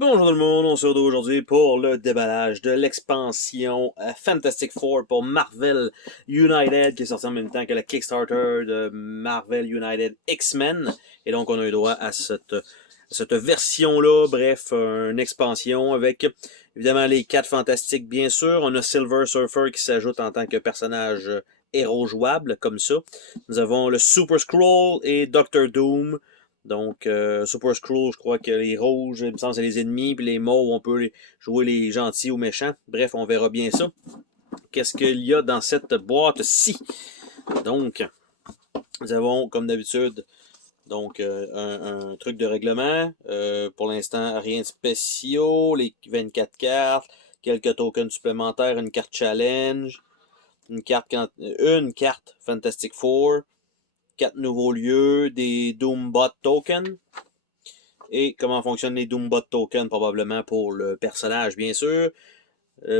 Bonjour tout le monde, on se retrouve aujourd'hui pour le déballage de l'expansion Fantastic Four pour Marvel United qui est sorti en même temps que le Kickstarter de Marvel United X-Men. Et donc on a eu droit à cette version-là, bref, une expansion avec évidemment les 4 fantastiques bien sûr. On a Silver Surfer qui s'ajoute en tant que personnage héros jouable comme ça. Nous avons le Super Skrull et Doctor Doom. Donc, Super Skrull, je crois que les rouges, il me semble, c'est les ennemis, puis les mauves, on peut jouer les gentils ou méchants. Bref, on verra bien ça. Qu'est-ce qu'il y a dans cette boîte-ci? Donc, nous avons, comme d'habitude, donc un truc de règlement. Pour l'instant, rien de spécial. Les 24 cartes, quelques tokens supplémentaires, une carte challenge, une carte Fantastic Four, 4 nouveaux lieux, des Doombot tokens. Et comment fonctionnent les Doombot tokens, probablement pour le personnage, bien sûr.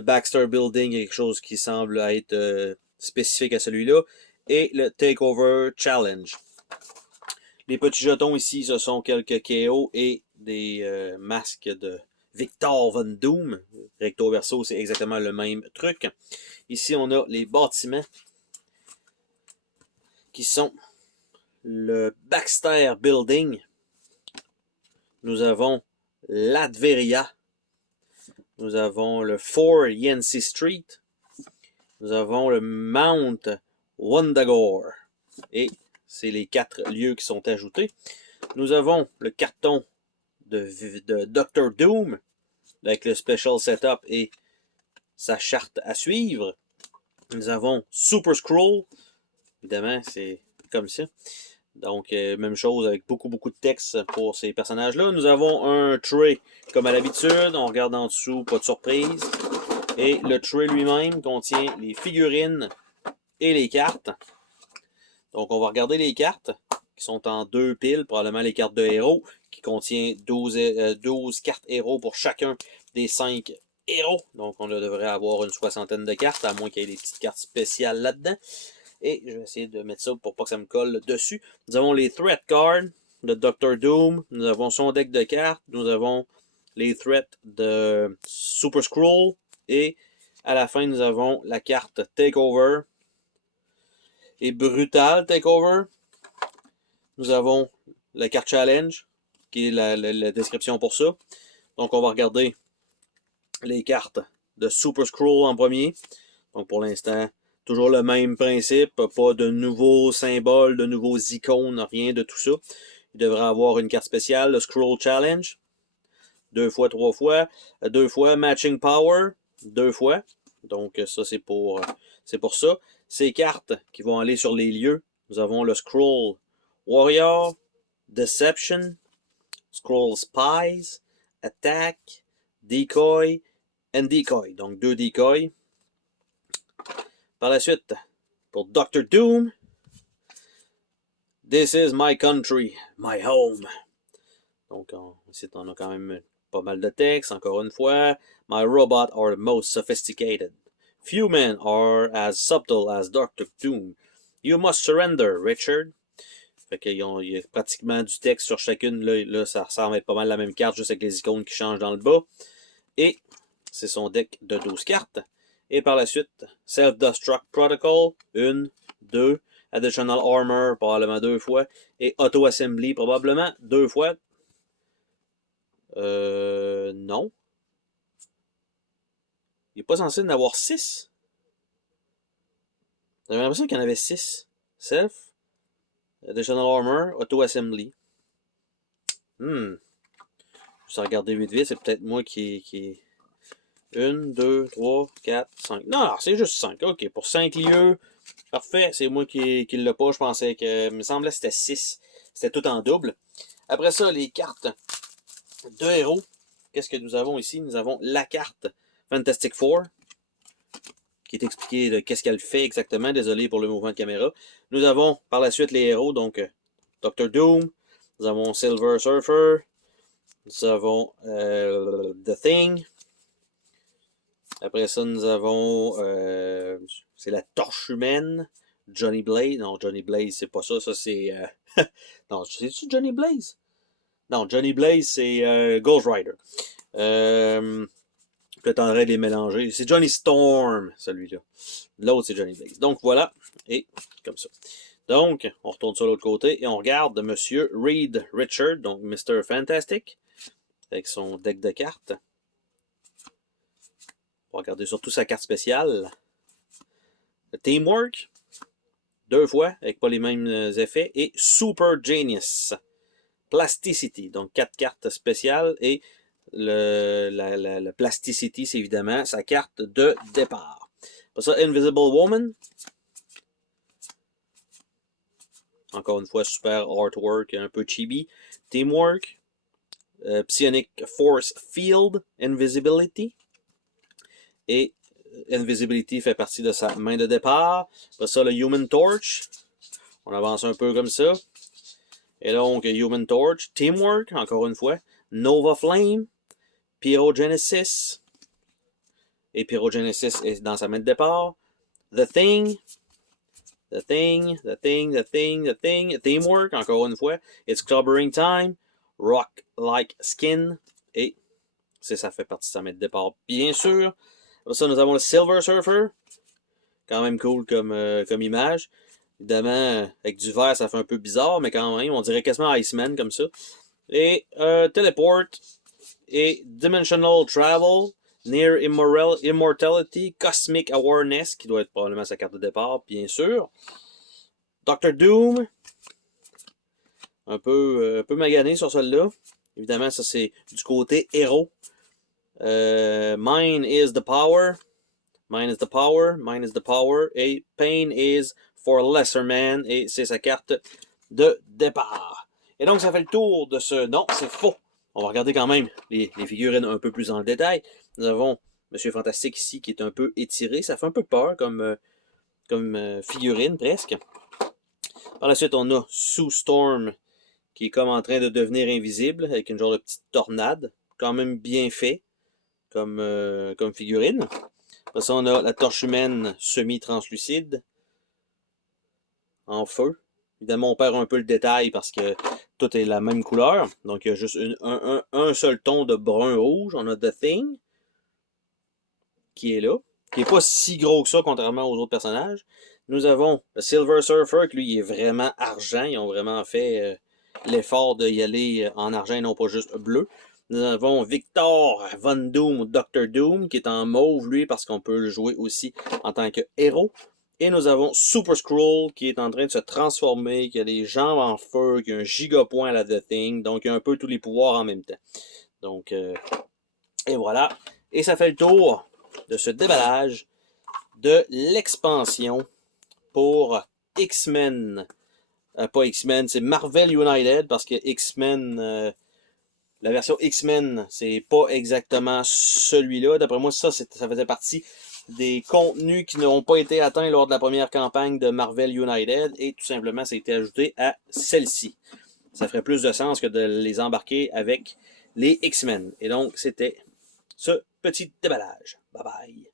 Baxter Building, quelque chose qui semble être spécifique à celui-là. Et le Takeover Challenge. Les petits jetons ici, ce sont quelques KO et des masques de Victor Von Doom. Recto verso, c'est exactement le même truc. Ici, on a les bâtiments qui sont le Baxter Building. Nous avons l'Adveria. Nous avons le Fort Yancey Street. Nous avons le Mount Wundagore. Et c'est les 4 lieux qui sont ajoutés. Nous avons le carton de Doctor Doom avec le Special Setup et sa charte à suivre. Nous avons Super Skrull. Évidemment, c'est comme ça. Donc, même chose avec beaucoup de texte pour ces personnages-là. Nous avons un tray, comme à l'habitude. On regarde en dessous, pas de surprise. Et le tray lui-même contient les figurines et les cartes. Donc, on va regarder les cartes qui sont en 2 piles, probablement les cartes de héros, qui contient 12 cartes héros pour chacun des 5 héros. Donc, on devrait avoir une 60aine de cartes, à moins qu'il y ait des petites cartes spéciales là-dedans. Et je vais essayer de mettre ça pour pas que ça me colle dessus. Nous avons les Threat Cards de Doctor Doom. Nous avons son deck de cartes. Nous avons les Threats de Super Skrull. Et à la fin, nous avons la carte Takeover et Brutal Takeover. Nous avons la carte Challenge, qui est la description pour ça. Donc, on va regarder les cartes de Super Skrull en premier. Donc, pour l'instant, toujours le même principe, pas de nouveaux symboles, de nouveaux icônes, rien de tout ça. Il devrait avoir une carte spéciale, le Skrull Challenge, 2 fois, 3 fois, 2 fois Matching Power, 2 fois. Donc ça c'est pour ça. Ces cartes qui vont aller sur les lieux, nous avons le Skrull Warrior, Deception, Skrull Spies, Attack, Decoy, and Decoy. Donc 2 Decoy. Par la suite, pour Doctor Doom, This is my country, my home. Donc, ici, on a quand même pas mal de texte, encore une fois. My robots are the most sophisticated. Few men are as subtle as Doctor Doom. You must surrender, Richard. Fait qu'il y a pratiquement du texte sur chacune. Là, ça ressemble à être pas mal la même carte, juste avec les icônes qui changent dans le bas. Et c'est son deck de 12 cartes. Et par la suite, Self-Destruct Protocol, 1, 2, Additional Armor, probablement 2 fois, et Auto-Assembly, probablement 2 fois. Non. Il n'est pas censé en avoir 6. J'avais l'impression qu'il y en avait 6. Self, Additional Armor, Auto-Assembly. Je vais regarder vite, c'est peut-être moi qui... 1, 2, 3, 4, 5. Non, c'est juste 5. Ok, pour 5 lieux. Parfait, c'est moi qui l'ai pas. Je pensais que. Il me semblait que c'était 6. C'était tout en double. Après ça, les cartes de héros. Qu'est-ce que nous avons ici? Nous avons la carte Fantastic Four, qui est expliquée de qu'est-ce qu'elle fait exactement. Désolé pour le mouvement de caméra. Nous avons par la suite les héros, donc Doctor Doom. Nous avons Silver Surfer. Nous avons The Thing. Après ça, nous avons c'est la torche humaine. Johnny Blaze. Non, Johnny Blaze, c'est pas ça. Ça, c'est... non, c'est-tu Johnny Blaze? Non, Johnny Blaze, c'est Ghost Rider. Je tendrais de les mélanger. C'est Johnny Storm, celui-là. L'autre, c'est Johnny Blaze. Donc, voilà. Et comme ça. Donc, on retourne sur l'autre côté et on regarde Monsieur Reed Richard, donc Mr. Fantastic, avec son deck de cartes. On va regarder surtout sa carte spéciale. Le Teamwork, 2 fois, avec pas les mêmes effets. Et Super Genius, Plasticity, donc 4 cartes spéciales. Et la Plasticity, c'est évidemment sa carte de départ. Pour ça, Invisible Woman. Encore une fois, super artwork, un peu chibi. Teamwork. Psionic Force Field, Invisibility. Et Invisibility fait partie de sa main de départ. Après ça, le Human Torch. On avance un peu comme ça. Et donc, Human Torch. Teamwork, encore une fois. Nova Flame. Pyrogenesis. Et Pyrogenesis est dans sa main de départ. The Thing. The Thing. Teamwork, encore une fois. It's Clobbering Time. Rock Like Skin. Et ça fait partie de sa main de départ, bien sûr. Après ça, nous avons le Silver Surfer. Quand même cool comme image. Évidemment, avec du vert, ça fait un peu bizarre, mais quand même, on dirait quasiment Iceman comme ça. Et Teleport. Et Dimensional Travel. Near Immortality. Cosmic Awareness, qui doit être probablement sa carte de départ, bien sûr. Doctor Doom. Un peu magané sur celle-là. Évidemment, ça c'est du côté héros. Mine is the power. Mine is the power. Mine is the power. Et Pain is for lesser man. Et c'est sa carte de départ. Et donc, ça fait le tour de ce... Non, c'est faux. On va regarder quand même les figurines un peu plus en détail. Nous avons Monsieur Fantastique ici qui est un peu étiré. Ça fait un peu peur comme figurine presque. Par la suite, on a Sue Storm qui est comme en train de devenir invisible avec une genre de petite tornade. Quand même bien fait comme figurine. Après ça, on a la torche humaine semi-translucide en feu. Évidemment, on perd un peu le détail parce que tout est la même couleur. Donc, il y a juste un seul ton de brun-rouge. On a The Thing qui est là, qui n'est pas si gros que ça, contrairement aux autres personnages. Nous avons le Silver Surfer, qui lui il est vraiment argent. Ils ont vraiment fait l'effort d'y aller en argent et non pas juste bleu. Nous avons Victor Von Doom ou Dr. Doom, qui est en mauve, lui, parce qu'on peut le jouer aussi en tant que héros. Et nous avons Super Skrull, qui est en train de se transformer, qui a les jambes en feu, qui a un gigapoint à la The Thing, donc il a un peu tous les pouvoirs en même temps. Donc, et voilà. Et ça fait le tour de ce déballage de l'expansion pour X-Men. Pas X-Men, c'est Marvel United, parce que X-Men... la version X-Men, c'est pas exactement celui-là. D'après moi, ça faisait partie des contenus qui n'ont pas été atteints lors de la première campagne de Marvel United et tout simplement, ça a été ajouté à celle-ci. Ça ferait plus de sens que de les embarquer avec les X-Men. Et donc, c'était ce petit déballage. Bye bye.